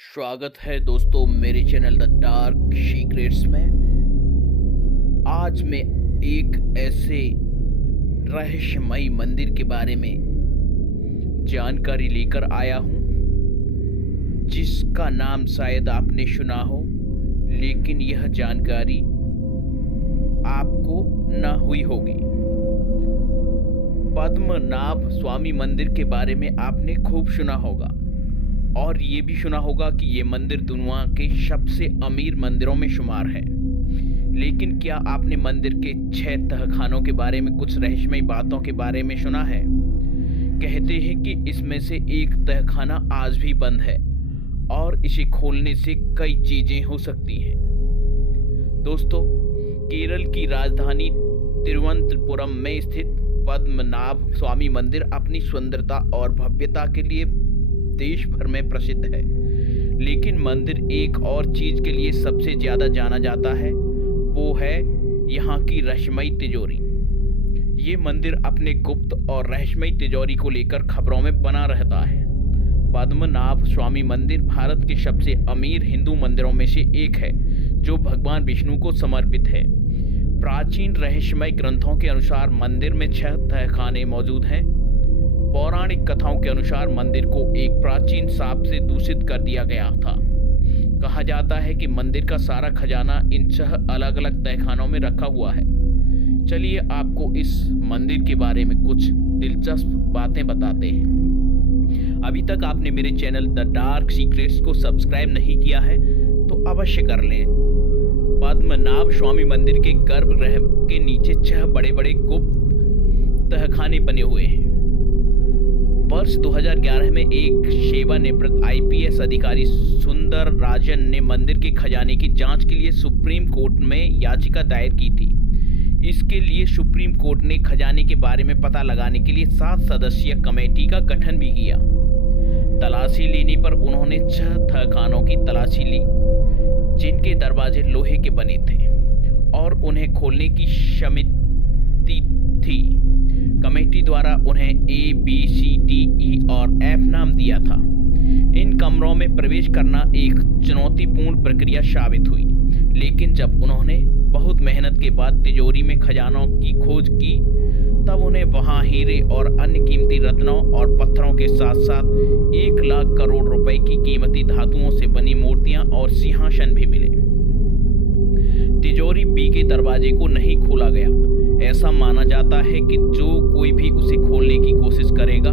स्वागत है दोस्तों मेरे चैनल द डार्क सीक्रेट्स में। आज मैं एक ऐसे रहस्यमयी मंदिर के बारे में जानकारी लेकर आया हूँ जिसका नाम शायद आपने सुना हो, लेकिन यह जानकारी आपको न हुई होगी। पद्मनाभ स्वामी मंदिर के बारे में आपने खूब सुना होगा और ये भी सुना होगा कि ये मंदिर दुनिया के सबसे अमीर मंदिरों में शुमार है। लेकिन क्या आपने मंदिर के 6 तहखानों के बारे में, कुछ रहस्यमयी बातों के बारे में सुना है? कहते हैं कि इसमें से एक तहखाना आज भी बंद है और इसे खोलने से कई चीजें हो सकती हैं। दोस्तों, केरल की राजधानी तिरुवनंतपुरम में स्थित पद्मनाभ स्वामी मंदिर अपनी सुंदरता और भव्यता के लिए देश भर में प्रसिद्ध है। लेकिन मंदिर एक और चीज के लिए सबसे ज्यादा जाना जाता है, वो है यहाँ की रहस्यमयी तिजोरी। ये मंदिर अपने गुप्त और रहस्यमयी तिजोरी को लेकर खबरों में बना रहता है। पद्मनाभ स्वामी मंदिर भारत के सबसे अमीर हिंदू मंदिरों में से एक है, जो भगवान विष्णु को समर्पित है। प्राचीन रहस्यमय ग्रंथों के अनुसार मंदिर में 6 तहखाने मौजूद हैं। पौराणिक कथाओं के अनुसार मंदिर को एक प्राचीन सांप से दूषित कर दिया गया था। कहा जाता है कि मंदिर का सारा खजाना इन 6 अलग अलग तहखानों में रखा हुआ है। चलिए आपको इस मंदिर के बारे में कुछ दिलचस्प बातें बताते हैं। अभी तक आपने मेरे चैनल द डार्क सीक्रेट्स को सब्सक्राइब नहीं किया है तो अवश्य कर लें। पद्मनाभ स्वामी मंदिर के गर्भगृह के नीचे 6 बड़े बड़े गुप्त तहखाने बने हुए हैं। वर्ष 2011 में एक सेवानिवृत्त आईपीएस अधिकारी सुंदर राजन ने मंदिर के खजाने की जांच के लिए सुप्रीम कोर्ट में याचिका दायर की थी। इसके लिए सुप्रीम कोर्ट ने खजाने के बारे में पता लगाने के लिए 7 सदस्यीय कमेटी का गठन भी किया। तलाशी लेने पर उन्होंने 6 तहखानों की तलाशी ली, जिनके दरवाजे लोहे के बने थे और उन्हें खोलने की समिति थी। कमेटी द्वारा उन्हें A, B, C, D, E और F नाम दिया था। इन कमरों में प्रवेश करना एक चुनौतीपूर्ण प्रक्रिया साबित हुई, लेकिन जब उन्होंने बहुत मेहनत के बाद तिजोरी में खजानों की खोज की, तब उन्हें वहां हीरे और अन्य कीमती रत्नों और पत्थरों के साथ साथ 1 लाख करोड़ रुपए की कीमती धातुओं से बनी मूर्तियां और सिंहासन भी मिले। तिजोरी B के दरवाजे को नहीं खोला गया। ऐसा माना जाता है कि जो कोई भी उसे खोलने की कोशिश करेगा,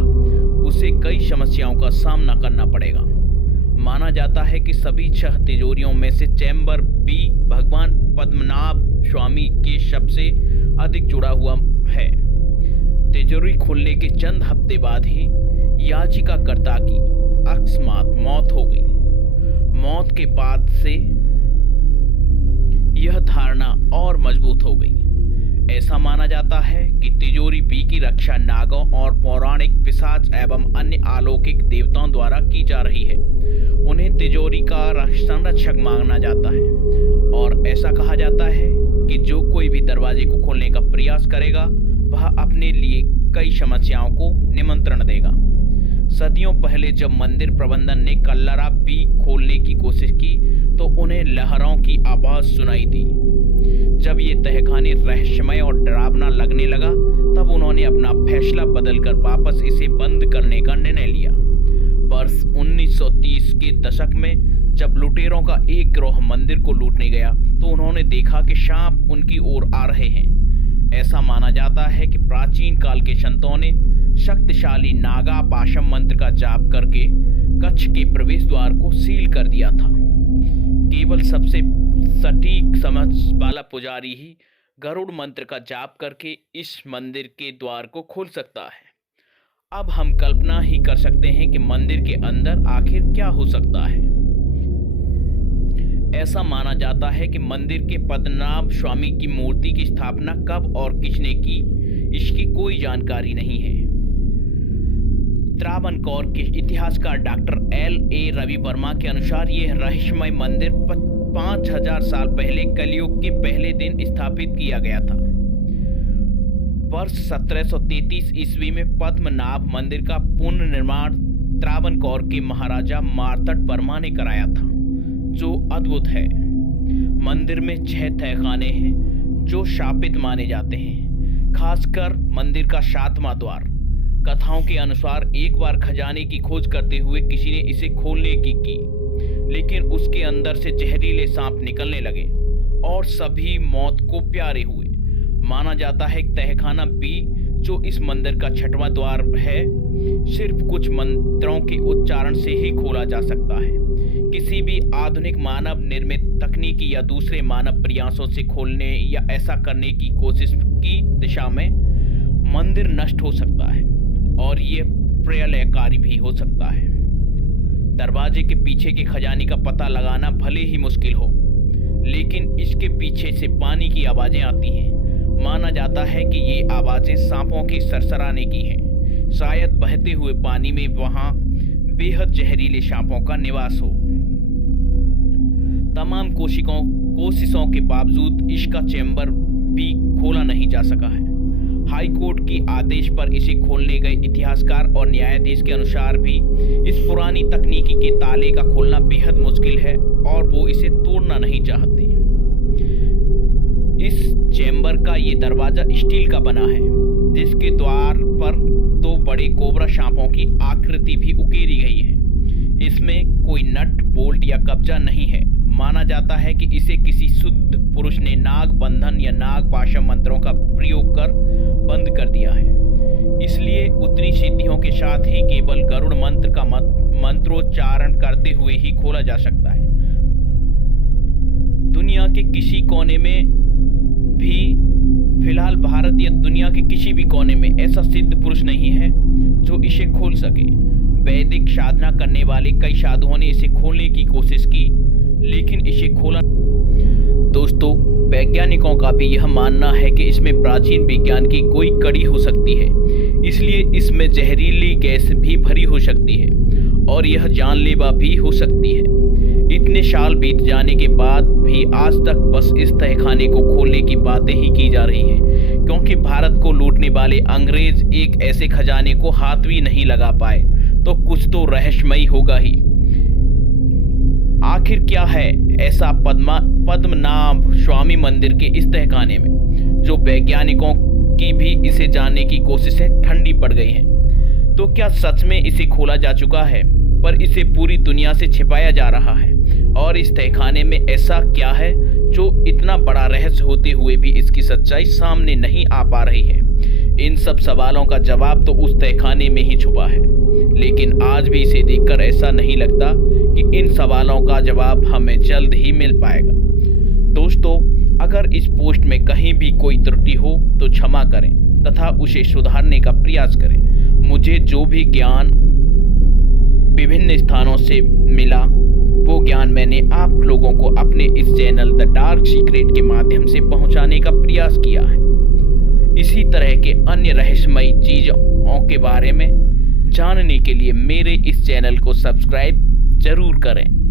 उसे कई समस्याओं का सामना करना पड़ेगा। माना जाता है कि सभी 6 तिजोरियों में से चैम्बर B भगवान पद्मनाभ स्वामी के सबसे अधिक जुड़ा हुआ है। तिजोरी खुलने के चंद हफ्ते बाद ही याचिकाकर्ता की अकस्मात मौत हो गई। मौत के बाद से यह धारणा और मजबूत हो गई। ऐसा माना जाता है कि तिजोरी B की रक्षा नागों और पौराणिक पिशाच एवं अन्य अलौकिक देवताओं द्वारा की जा रही है। उन्हें तिजोरी का संरक्षक माना जाता है और ऐसा कहा जाता है कि जो कोई भी दरवाजे को खोलने का प्रयास करेगा, वह अपने लिए कई समस्याओं को निमंत्रण देगा। सदियों पहले जब मंदिर प्रबंधन ने कल्लरा B खोलने की कोशिश की, तो उन्हें लहरों की आवाज सुनाई दी। जब ये तहखाने रहस्यमय और डरावना लगने लगा, तब उन्होंने अपना फैसला बदलकर वापस इसे बंद करने का निर्णय लिया। वर्ष 1930 के दशक में जब लुटेरों का एक गिरोह मंदिर को लूटने गया, तो उन्होंने देखा कि सांप उनकी ओर आ रहे हैं। ऐसा माना जाता है कि प्राचीन काल के संतों ने शक्तिशाली नागा पाशम मंत्र का जाप करके कक्ष के प्रवेश द्वार को सील कर दिया था। केवल सबसे सटीक समझ वाला पुजारी ही गरुड़ मंत्र का जाप करके इस मंदिर के द्वार को खोल सकता है। अब हम कल्पना ही कर सकते हैं कि मंदिर के अंदर आखिर क्या हो सकता है। ऐसा माना जाता है कि मंदिर के पद्मनाभ स्वामी की मूर्ति की स्थापना कब और किसने की, इसकी कोई जानकारी नहीं है। त्रावणकोर के इतिहासकार डॉक्टर L.A. रवि वर्मा के अनुसार यह रहस्यमय मंदिर 5000 साल पहले कलयुग के पहले दिन स्थापित किया गया था। वर्ष 1733 ईस्वी में पद्मनाभ मंदिर का पुनर्निर्माण त्रावणकोर के महाराजा मार्तंड वर्मा ने कराया था, जो अद्भुत है। मंदिर में 6 तहखाने हैं जो शापित माने जाते हैं, खासकर मंदिर का 7वां द्वार। कथाओं के अनुसार एक बार खजाने की खोज करते हुए किसी ने इसे खोलने की लेकिन उसके अंदर से जहरीले सांप निकलने लगे और सभी मौत को प्यारे हुए। माना जाता है कि तहखाना बी, जो इस मंदिर का 6वां द्वार है, सिर्फ कुछ मंत्रों के उच्चारण से ही खोला जा सकता है। किसी भी आधुनिक मानव निर्मित तकनीकी या दूसरे मानव प्रयासों से खोलने या ऐसा करने की कोशिश की दिशा में मंदिर नष्ट हो सकता है और ये प्रलयकारी भी हो सकता है। दरवाजे के पीछे के खजाने का पता लगाना भले ही मुश्किल हो, लेकिन इसके पीछे से पानी की आवाजें आती हैं। माना जाता है कि ये आवाजें सांपों के सरसराने की हैं। शायद बहते हुए पानी में वहां बेहद जहरीले सांपों का निवास हो। तमाम कोशिशों के बावजूद इसका चैम्बर भी खोला नहीं जा सका है। हाई कोर्ट की आदेश पर इसे खोलने गए इतिहासकार और न्यायाधीश के अनुसार भी इस पुरानी तकनीकी के ताले का खोलना बेहद मुश्किल है और वो इसे तोड़ना नहीं चाहते। इस चैम्बर का ये दरवाजा स्टील का बना है, जिसके द्वार पर 2 बड़े कोबरा सांपों की आकृति भी उकेरी गई है। इसमें कोई नट बोल्ट या कब्जा नहीं है। माना जाता है कि इसे किसी शुद्ध पुरुष ने नाग बंधन या नाग पाशम मंत्रों का प्रयोग कर बंद कर दिया है। इसलिए उतनी सिद्धियों के साथ ही केवल गरुड़ मंत्र का मंत्रोच्चारण करते हुए ही खोला जा सकता है। दुनिया के किसी कोने में भी, फिलहाल भारत या दुनिया के किसी भी कोने में ऐसा सिद्ध पुरुष नहीं है जो इसे खोल सके। वैदिक साधना करने वाले कई साधुओं ने इसे खोलने की कोशिश की, लेकिन इसे खोला। दोस्तों, वैज्ञानिकों का भी यह मानना है कि इसमें प्राचीन विज्ञान की कोई कड़ी हो सकती है, इसलिए इसमें जहरीली गैस भी भरी हो सकती है और यह जानलेवा भी हो सकती है। इतने साल बीत जाने के बाद भी आज तक बस इस तहखाने को खोलने की बातें ही की जा रही हैं, क्योंकि भारत को लूटने वाले अंग्रेज एक ऐसे खजाने को हाथ भी नहीं लगा पाए, तो कुछ तो रहस्यमयी होगा ही। आखिर क्या है ऐसा पद्मनाभ स्वामी मंदिर के इस तहखाने में, जो वैज्ञानिकों की भी इसे जानने की कोशिशें ठंडी पड़ गई हैं? तो क्या सच में इसे खोला जा चुका है, पर इसे पूरी दुनिया से छिपाया जा रहा है? और इस तहखाने में ऐसा क्या है जो इतना बड़ा रहस्य होते हुए भी इसकी सच्चाई सामने नहीं आ पा रही है? इन सब सवालों का जवाब तो उस तहखाने में ही छुपा है, लेकिन आज भी इसे देखकर ऐसा नहीं लगता कि इन सवालों का जवाब हमें जल्द ही मिल पाएगा। दोस्तों, अगर इस पोस्ट में कहीं भी कोई त्रुटि हो तो क्षमा करें तथा उसे सुधारने का प्रयास करें। मुझे जो भी ज्ञान विभिन्न स्थानों से मिला, वो ज्ञान मैंने आप लोगों को अपने इस चैनल द डार्क सीक्रेट के माध्यम से पहुंचाने का प्रयास किया है। इसी तरह के अन्य रहस्यमयी चीज़ों के बारे में जानने के लिए मेरे इस चैनल को सब्सक्राइब जरूर करें।